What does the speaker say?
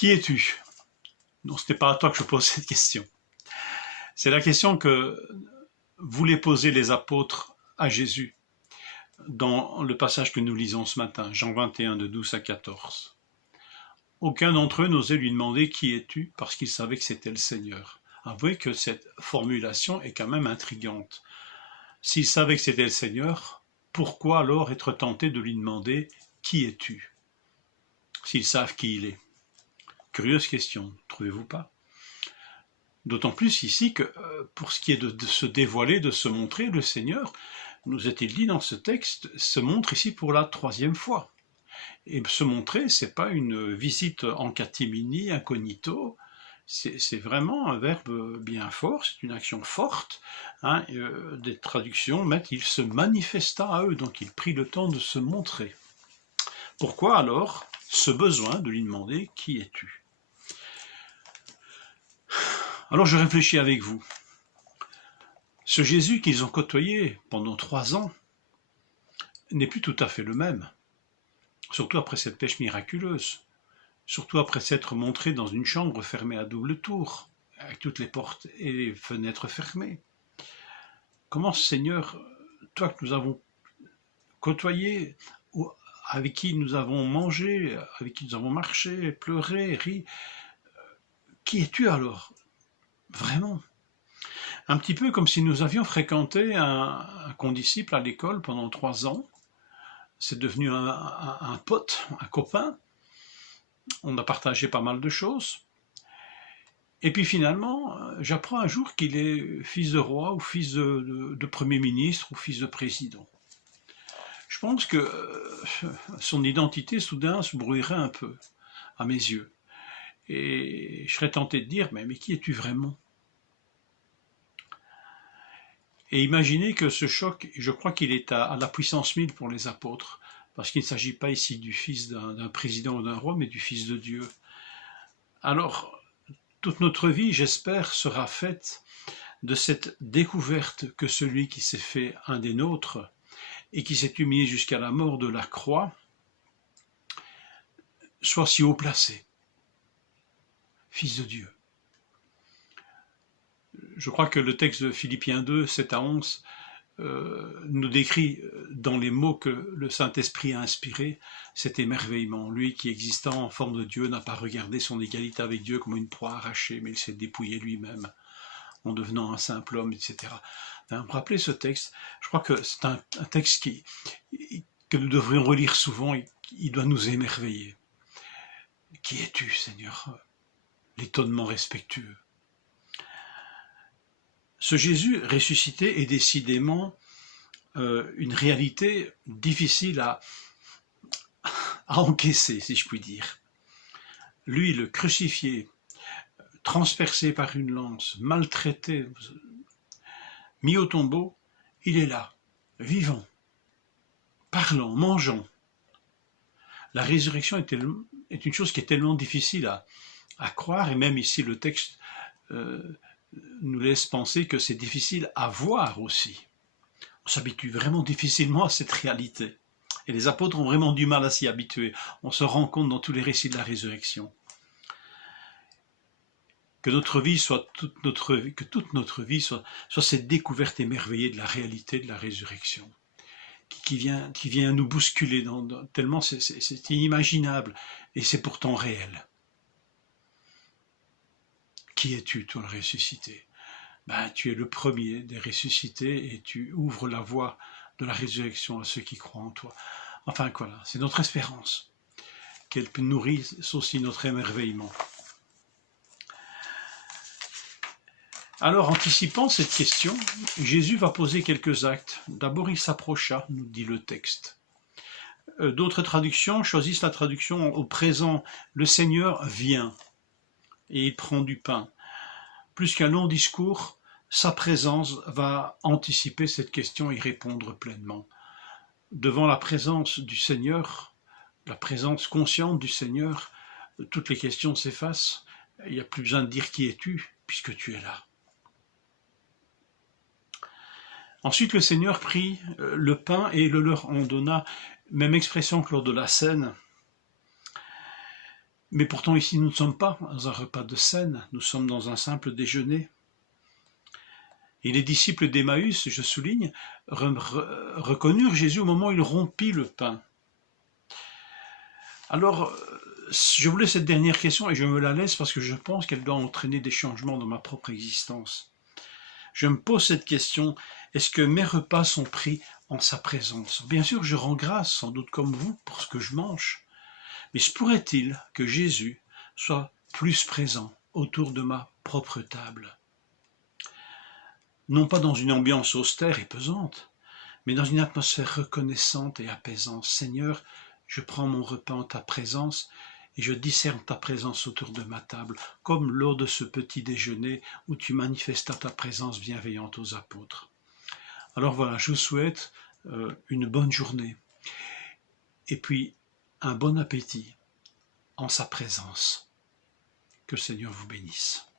Qui es-tu? Non, ce n'est pas à toi que je pose cette question. C'est la question que voulaient poser les apôtres à Jésus dans le passage que nous lisons ce matin, Jean 21, de 12 à 14. Aucun d'entre eux n'osait lui demander « Qui es-tu » parce qu'il savait que c'était le Seigneur. Avouez que cette formulation est quand même intrigante. S'ils savaient que c'était le Seigneur, pourquoi alors être tenté de lui demander « Qui es-tu » s'ils savent qui il est? Curieuse question, trouvez-vous pas? D'autant plus ici que pour ce qui est de se dévoiler, de se montrer, le Seigneur, nous est-il dit dans ce texte, se montre ici pour la 3e fois. Et se montrer, c'est pas une visite en catimini, incognito, c'est vraiment un verbe bien fort, c'est une action forte. Hein, des traductions mettent « il se manifesta à eux », donc il prit le temps de se montrer. Pourquoi alors ce besoin de lui demander « Qui es-tu » ? Alors je réfléchis avec vous. Ce Jésus qu'ils ont côtoyé pendant 3 ans n'est plus tout à fait le même, surtout après cette pêche miraculeuse, surtout après s'être montré dans une chambre fermée à double tour, avec toutes les portes et les fenêtres fermées. Comment, Seigneur, toi que nous avons côtoyé, avec qui nous avons mangé, avec qui nous avons marché, pleuré, ri, qui es-tu alors? Vraiment? Un petit peu comme si nous avions fréquenté un condisciple à l'école pendant 3 ans. C'est devenu un pote, un copain. On a partagé pas mal de choses. Et puis finalement, j'apprends un jour qu'il est fils de roi ou fils de premier ministre ou fils de président. Je pense que son identité soudain se brouillerait un peu à mes yeux. Et je serais tenté de dire, mais qui es-tu vraiment? Et imaginez que ce choc, je crois qu'il est à la puissance 1000 pour les apôtres, parce qu'il ne s'agit pas ici du fils d'un président ou d'un roi, mais du fils de Dieu. Alors, toute notre vie, j'espère, sera faite de cette découverte que celui qui s'est fait un des nôtres et qui s'est humilié jusqu'à la mort de la croix soit si haut placé, fils de Dieu. Je crois que le texte de Philippiens 2, 7 à 11, nous décrit dans les mots que le Saint-Esprit a inspirés cet émerveillement. Lui qui existant en forme de Dieu n'a pas regardé son égalité avec Dieu comme une proie arrachée, mais il s'est dépouillé lui-même en devenant un simple homme, etc. Vous me rappelez ce texte? Je crois que c'est un texte que nous devrions relire souvent et il doit nous émerveiller. Qui es-tu, Seigneur? L'étonnement respectueux. Ce Jésus ressuscité est décidément une réalité difficile à encaisser, si je puis dire. Lui, le crucifié, transpercé par une lance, maltraité, mis au tombeau, il est là, vivant, parlant, mangeant. La résurrection est une chose qui est tellement difficile à croire, et même ici le texte nous laisse penser que c'est difficile à voir aussi. On s'habitue vraiment difficilement à cette réalité. Et les apôtres ont vraiment du mal à s'y habituer. On se rend compte dans tous les récits de la résurrection. Que toute notre vie soit cette découverte émerveillée de la réalité de la résurrection, qui vient nous bousculer, tellement c'est inimaginable, et c'est pourtant réel. Qui es-tu, toi, le ressuscité? Tu es le premier des ressuscités et tu ouvres la voie de la résurrection à ceux qui croient en toi. Enfin, voilà, c'est notre espérance, qu'elle nourrisse aussi notre émerveillement. Alors, anticipant cette question, Jésus va poser quelques actes. D'abord, il s'approcha, nous dit le texte. D'autres traductions choisissent la traduction au présent. Le Seigneur vient et il prend du pain. Plus qu'un long discours, sa présence va anticiper cette question et y répondre pleinement. Devant la présence du Seigneur, la présence consciente du Seigneur, toutes les questions s'effacent. Il n'y a plus besoin de dire qui es-tu, puisque tu es là. Ensuite, le Seigneur prit le pain et le leur en donna, même expression que lors de la scène. Mais pourtant ici nous ne sommes pas dans un repas de scène, nous sommes dans un simple déjeuner. Et les disciples d'Emmaüs, je souligne, reconnurent Jésus au moment où il rompit le pain. Alors, je voulais cette dernière question et je me la laisse parce que je pense qu'elle doit entraîner des changements dans ma propre existence. Je me pose cette question, est-ce que mes repas sont pris en sa présence? Bien sûr, je rends grâce, sans doute comme vous, pour ce que je mange. Mais se pourrait-il que Jésus soit plus présent autour de ma propre table? Non pas dans une ambiance austère et pesante, mais dans une atmosphère reconnaissante et apaisante. Seigneur, je prends mon repas en ta présence et je discerne ta présence autour de ma table, comme lors de ce petit déjeuner où tu manifestas ta présence bienveillante aux apôtres. Alors voilà, je vous souhaite une bonne journée et puis un bon appétit en sa présence. Que le Seigneur vous bénisse.